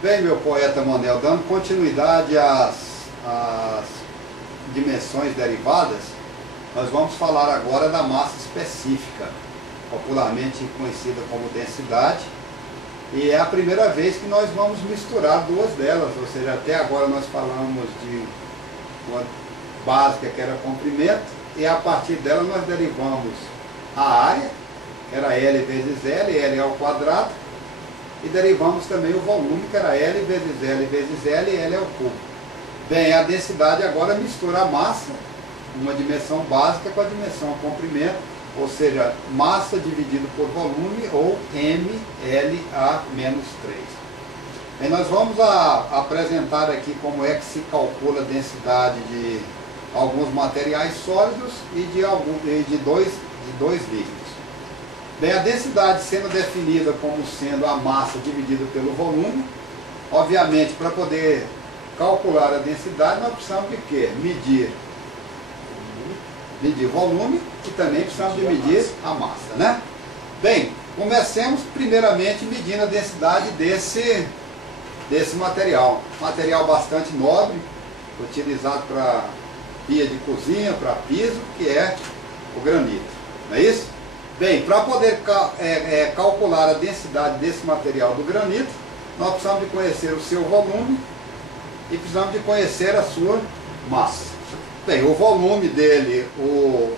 Bem, meu poeta Manel, dando continuidade às dimensões derivadas, nós vamos falar agora da massa específica, popularmente conhecida como densidade, e é a primeira vez que nós vamos misturar duas delas, ou seja, até agora nós falamos de uma básica que era comprimento, e a partir dela nós derivamos a área, que era L vezes L, L ao quadrado, e derivamos também o volume, que era L vezes L vezes L, L ao cubo. Bem, a densidade agora mistura a massa, uma dimensão básica, com a dimensão comprimento, ou seja, massa dividido por volume, ou MLA menos 3. Bem, nós vamos apresentar aqui como é que se calcula a densidade de alguns materiais sólidos e de dois líquidos. Bem, a densidade sendo definida como sendo a massa dividida pelo volume, obviamente, para poder calcular a densidade, nós precisamos de quê? Medir volume e também precisamos de medir a massa, né? Bem, comecemos primeiramente medindo a densidade desse material. Material bastante nobre, utilizado para pia de cozinha, para piso, que é o granito, não é isso? Bem, para poder calcular a densidade desse material do granito, nós precisamos de conhecer o seu volume e precisamos de conhecer a sua massa. Bem, o volume dele, o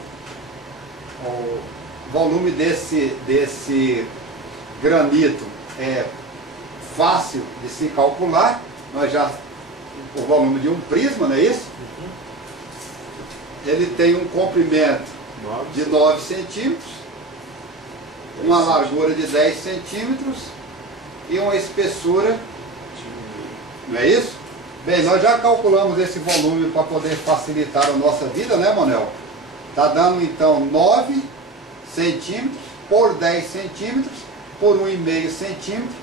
volume desse granito é fácil de se calcular. O volume de um prisma, não é isso? Ele tem um comprimento de 9 centímetros, uma largura de 10 centímetros e uma espessura, não é isso? Bem, nós já calculamos esse volume para poder facilitar a nossa vida, né, Manel? Está dando então 9 centímetros por 10 centímetros por 1,5 centímetro,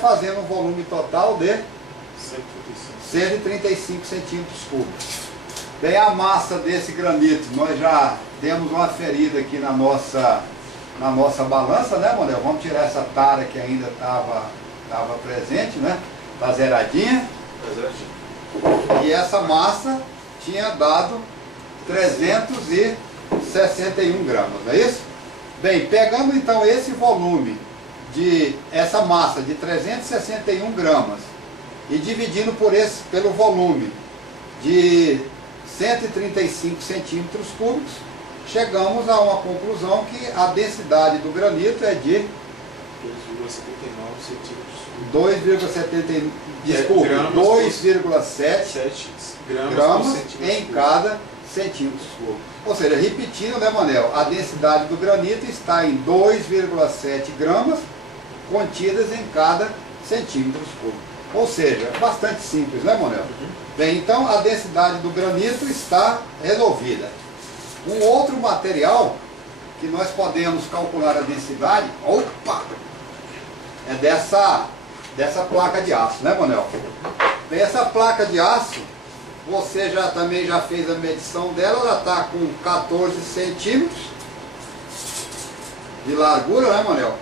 fazendo um volume total de 135 centímetros cúbicos. Bem, a massa desse granito, nós já demos uma ferida aqui na nossa balança, né, Manel? Vamos tirar essa tara que ainda estava presente, né? Está zeradinha. E essa massa tinha dado 361 gramas, não é isso? Bem, pegando então esse volume, essa massa de 361 gramas e dividindo pelo volume de 135 centímetros cúbicos, chegamos a uma conclusão que a densidade do granito é de 2,7 gramas em cada centímetro cúbico. Ou seja, repetindo, né, Manel? A densidade do granito está em 2,7 gramas contidas em cada centímetro cúbico. Ou seja, bastante simples, né, Manel? Bem, então a densidade do granito está resolvida. Um outro material que nós podemos calcular a densidade, é dessa placa de aço, né, Manel? Bem, essa placa de aço, você também já fez a medição dela, ela está com 14 centímetros de largura, né, Manel?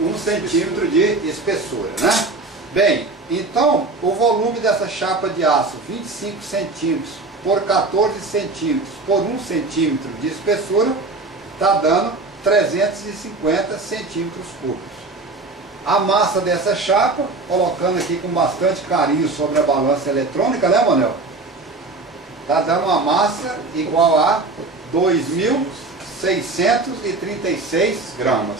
Um centímetro de espessura, né? Bem, então, o volume dessa chapa de aço, 25 centímetros por 14 centímetros por 1 centímetro de espessura, está dando 350 centímetros cúbicos. A massa dessa chapa, colocando aqui com bastante carinho sobre a balança eletrônica, né, Manel? Está dando uma massa igual a 2.636 gramas.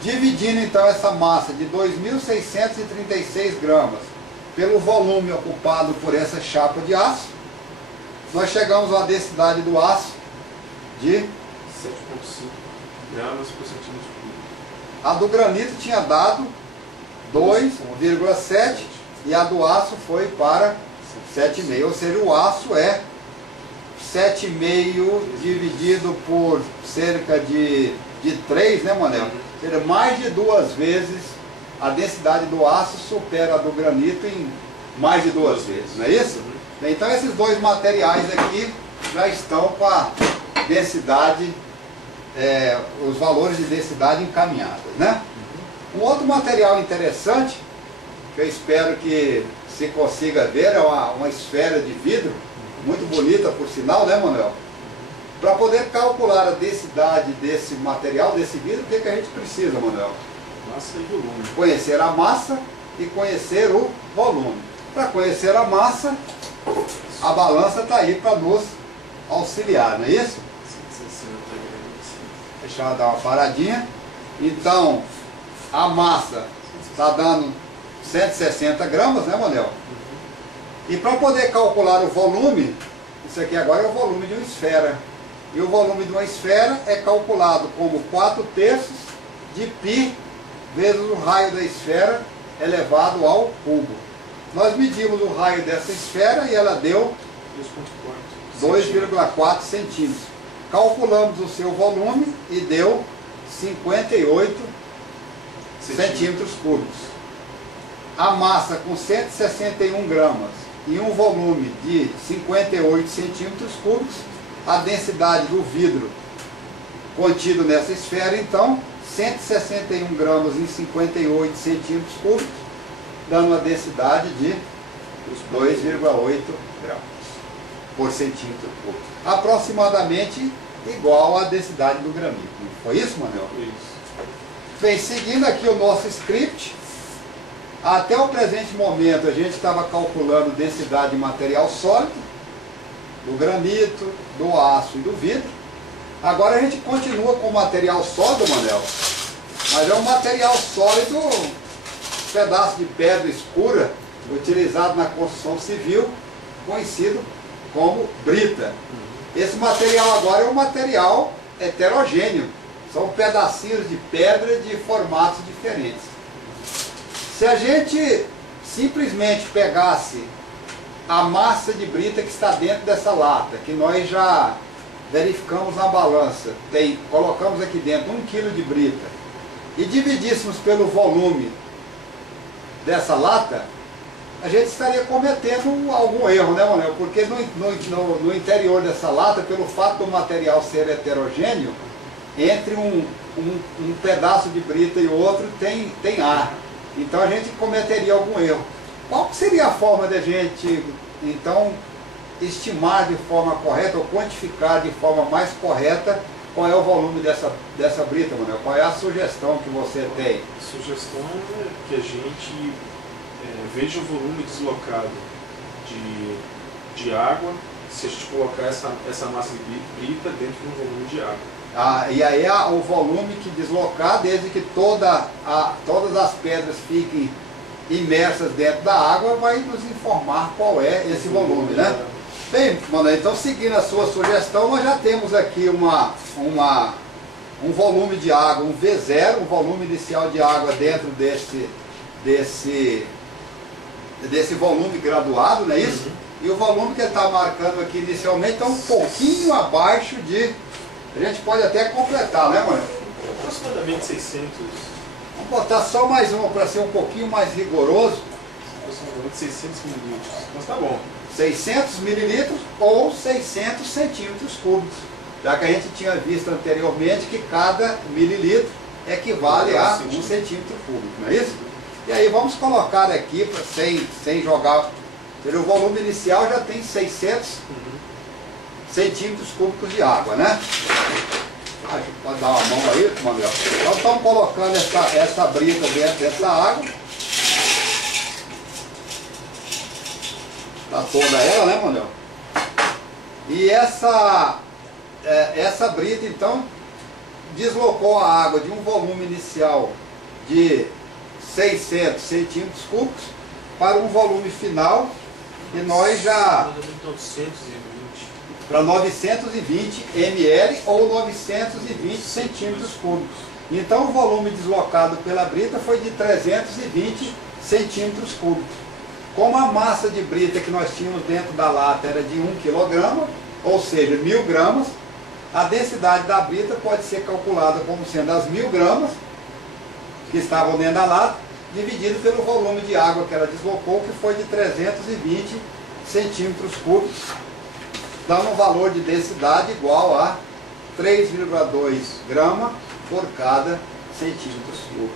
Dividindo então essa massa de 2.636 gramas pelo volume ocupado por essa chapa de aço, nós chegamos a uma densidade do aço de 7,5 gramas por centímetro cúbico. A do granito tinha dado 2,7 e a do aço foi para 7,5. Ou seja, o aço é 7,5 dividido por cerca de 3, né, Manel? Ou seja, mais de 2 vezes a densidade do aço supera a do granito em mais de 2 vezes, não é isso? Então esses dois materiais aqui já estão com a densidade os valores de densidade encaminhados, né? Um outro material interessante, que eu espero que se consiga ver, é uma esfera de vidro, muito bonita por sinal, né, Manuel? Para poder calcular a densidade desse material, desse vidro, o que a gente precisa, Manuel? Massa e volume. Conhecer a massa e conhecer o volume. Para conhecer a massa, a balança está aí para nos auxiliar, não é isso? 160 gramas. Deixa ela dar uma paradinha. Então, a massa está dando 160 gramas, né, Manuel? E para poder calcular o volume, isso aqui agora é o volume de uma esfera. E o volume de uma esfera é calculado como 4/3 de π vezes o raio da esfera elevado ao cubo. Nós medimos o raio dessa esfera e ela deu 2,4 centímetros. Calculamos o seu volume e deu 58 centímetros cúbicos. A massa com 161 gramas e um volume de 58 centímetros cúbicos, a densidade do vidro contido nessa esfera, então, 161 gramas em 58 centímetros cúbicos, dando uma densidade de 2,8 gramas por centímetro cúbico. Aproximadamente igual à densidade do granito. Foi isso, Manuel? Isso. Bem, seguindo aqui o nosso script, até o presente momento a gente estava calculando densidade de material sólido, do granito, do aço e do vidro. Agora a gente continua com o material sólido, Manuel, mas é um material sólido, um pedaço de pedra escura, utilizado na construção civil, conhecido como brita. Esse material agora é um material heterogêneo, são pedacinhos de pedra de formatos diferentes. Se a gente simplesmente pegasse a massa de brita que está dentro dessa lata, que nós já verificamos na balança, colocamos aqui dentro 1 kg de brita, e dividíssemos pelo volume dessa lata, a gente estaria cometendo algum erro, né, Manuel? Porque no interior dessa lata, pelo fato do material ser heterogêneo, entre um pedaço de brita e outro tem ar. Então a gente cometeria algum erro. Qual seria a forma de a gente, então, estimar de forma correta ou quantificar de forma mais correta qual é o volume dessa brita, Manuel? Qual é a sugestão que você tem? A sugestão é que a gente veja o volume deslocado de água, se a gente colocar essa massa de brita dentro de um volume de água. E aí o volume que deslocar, desde que todas as pedras fiquem imersas dentro da água, vai nos informar qual é esse volume, né? Bem, Manuel, então seguindo a sua sugestão, nós já temos aqui um volume de água, um V0, um volume inicial de água dentro desse volume graduado, não é isso? E o volume que ele está marcando aqui inicialmente está um pouquinho abaixo de... A gente pode até completar, né, Manuel? Aproximadamente 600. Vamos botar só mais uma para ser um pouquinho mais rigoroso. Aproximadamente 600 mililitros. Mas tá bom. 600 mililitros ou 600 centímetros cúbicos. Já que a gente tinha visto anteriormente que cada mililitro equivale a 1 centímetro cúbico, não é isso? E aí vamos colocar aqui, sem jogar... O volume inicial já tem 600 centímetros cúbicos de água, né? Pode dar uma mão aí, Manuel. Então estamos colocando essa brita dentro dessa água. Está toda ela, né, Manuel? E essa brita, então, deslocou a água de um volume inicial de 600 centímetros cúbicos para um volume final que nós já... para 920 ml ou 920 centímetros cúbicos. Então o volume deslocado pela brita foi de 320 centímetros cúbicos. Como a massa de brita que nós tínhamos dentro da lata era de 1 kg, ou seja, 1000 gramas, a densidade da brita pode ser calculada como sendo as 1000 gramas que estavam dentro da lata, dividido pelo volume de água que ela deslocou, que foi de 320 centímetros cúbicos, dando um valor de densidade igual a 3,2 grama por cada centímetro cúbico.